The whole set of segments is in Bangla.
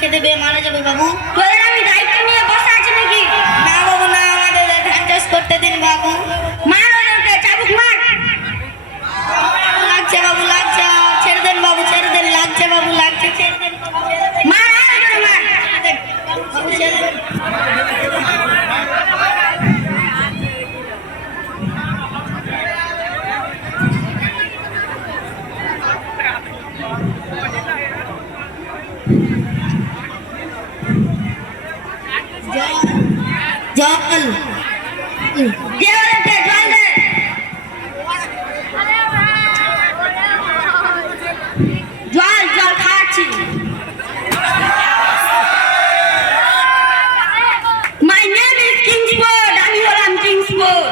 খেতে পেয়ে মারা যাবে বাবু। তোদের আমি দায়িত্ব নিয়ে বসে আছি নাকি? না বাবু না, আমাদের ধান চাষ করতে দিন বাবু। মার ওদেরকে, চাবুক মার। লাগছে বাবু লাগছে, ছেড়ে দেন বাবু ছেড়ে দেন, লাগছে বাবু লাগছে, ছেড়ে দেন বাবু, ছেড়ে দেন। মার আর ওদের মার। বাবু ছেড়ে দেন। জল দে ওদেরকে, জল দে। জল জল খাওয়াচ্ছি। My name is Kingsford, আমি হলাম কিংসফোর্ড।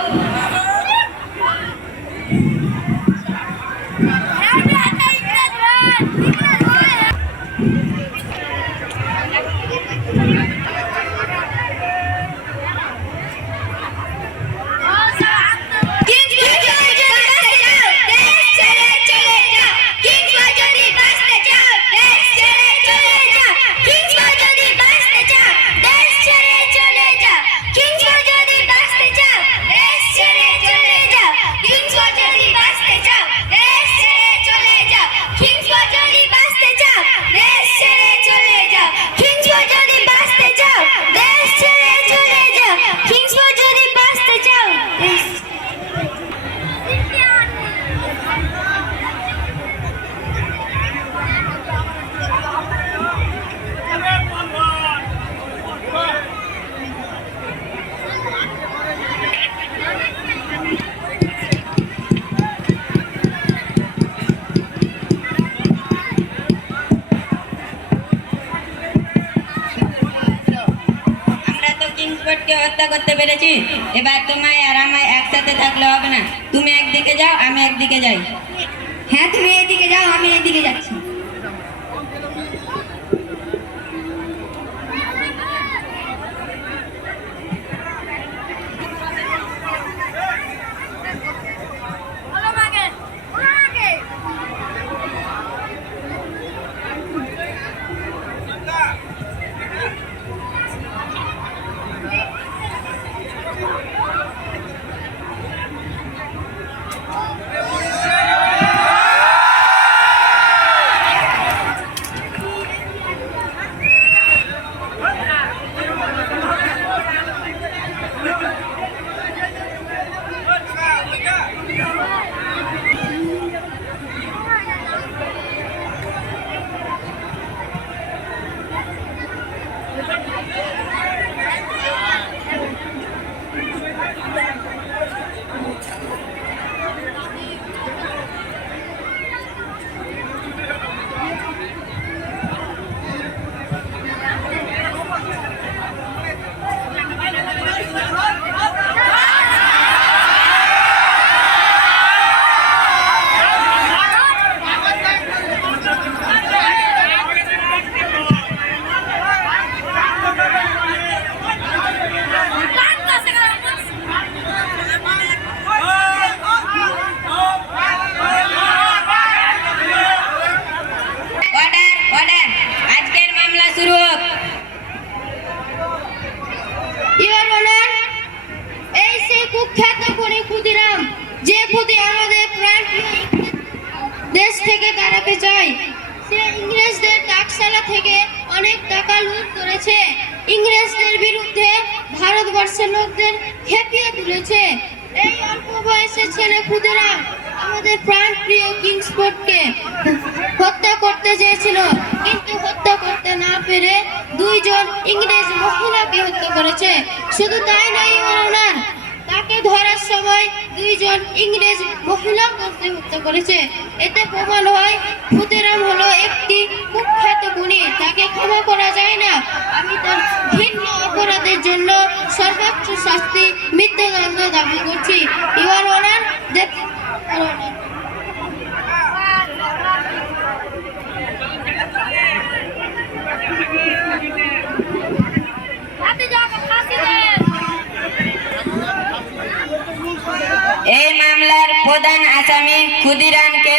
কিংসফোর্ডকে হত্যা করতে পেরেছি। এবার তোমায় আর আমায় একসাথে থাকলে হবে না। তুমি একদিকে যাও, আমি একদিকে যাই। হ্যাঁ, তুমি এইদিকে যাও, আমি এইদিকে যাচ্ছি। দেশ থেকে তাড়াতে চায়। সে ইংরেজদের টাকশালা থেকে অনেক টাকা লুট করেছে। ইংরেজদের বিরুদ্ধে ভারতবর্ষের লোকদের খেপিয়ে তুলেছে। এই অল্প বয়সের ছেলে ক্ষুদিরাম আমাদের প্রাণপ্রিয় কিংসফোর্ডকে হত্যা করতে চেয়েছিল, কিন্তু হত্যা করতে না পেরে দুইজন ইংরেজ মহিলাকে হত্যা করেছে। শুধু তাই নয়, ওনার তাকে ধরার সময় দুইজন ইংরেজ মহিলাকে হত্যা করেছে। এতে প্রমাণ হয় ক্ষুদিরাম হলো একটি কুখ্যাত খুনি, তাকে ক্ষমা করা যায় না। আমি তার ঘৃণ্য অপরাধের জন্য সর্বোচ্চ শাস্তি মৃত্যুদণ্ড দাবি করছি। ইওর অনার, এই মামলার প্রধান আসামি ক্ষুদিরামকে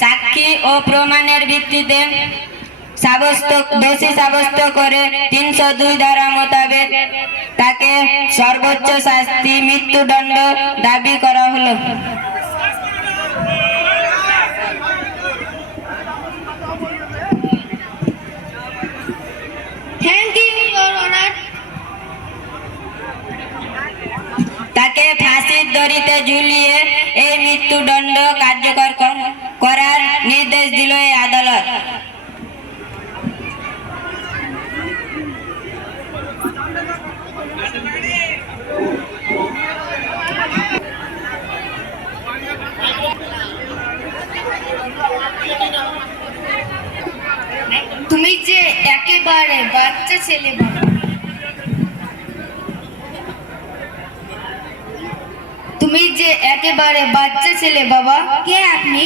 সাক্ষী ও প্রমাণের ভিত্তিতে দোষী সাব্যস্ত করে 302 ধারা মোতাবেক তাকে সর্বোচ্চ শাস্তি মৃত্যুদণ্ড দাবি করা হলো। Thank you your honour. তাকে ফাঁসির দড়িতে ঝুলিয়ে এই মৃত্যুদণ্ড কার্যকর করার নির্দেশ দিল এই আদালত। তুমি যে একেবারে বাচ্চা ছেলে বাবা, তুমি যে একেবারে বাচ্চা ছেলে বাবা। কে আপনি?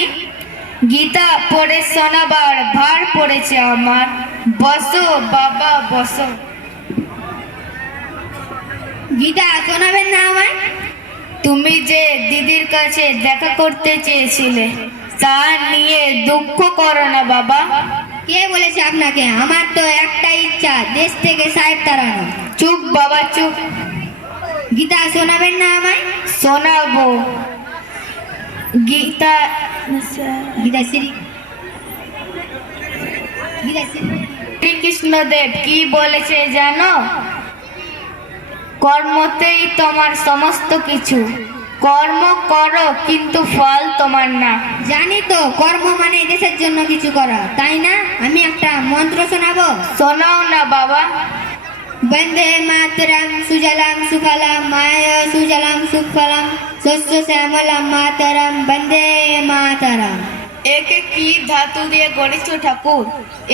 গীতা পড়ে শোনাবার ভার পড়েছে আমার। বসো বাবা বসো। গীতা শোনাবেন না আমায়? তুমি যে দিদির কাছে দেখা করতে চেয়েছিলে তা নিয়ে দুঃখ করো না বাবা। কে বলেছে আপনাকে? আমার তো একটাই ইচ্ছা, দেশ থেকে সাহেব তাড়ানো। চুপ বাবা চুপ। গীতা শোনাবেন না আমায়? শোনাবো। গীতা শ্রীকৃষ্ণদেব কি বলেছে জানো? কর্মতেই তোমার সমস্ত কিছু। কর্ম করো কিন্তু ফল তোমার না। জানি তো, কর্ম মানে দেশের জন্য কিছু করা, তাই না? আমি একটা মন্ত্র শোনাবো। শোনাও না বাবা। বন্দে মাতরম সুজলাম সুফলাম মায় সুজলাম সুফলাম শস্য শ্যামলাম মাতরম বন্দে মাতরম। একে কি ধাতু দিয়ে গড়েছ ঠাকুর?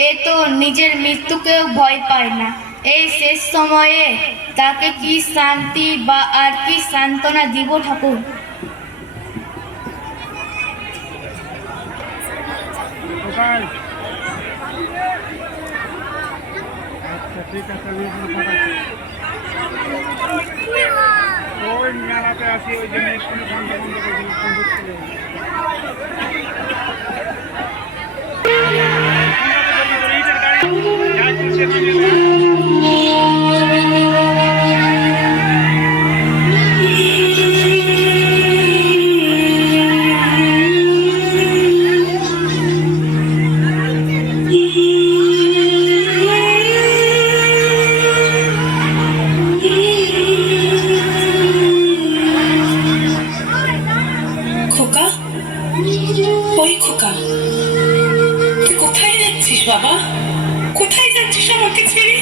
এ তো নিজের মৃত্যুকেও ভয় পায় না। এই শেষ সময়ে তাকে কি শান্তি বা আর কি সান্ত্বনা দিব ঠাকুর? ঠিক আছে, ওই মেলাতে আসি, ওই জন্য একটু বন্ধ খোকা, ওই খোকা, তুই কোথায় যাচ্ছিস বাবা? কোথায় যাচ্ছিস আমাকে ছেড়ে?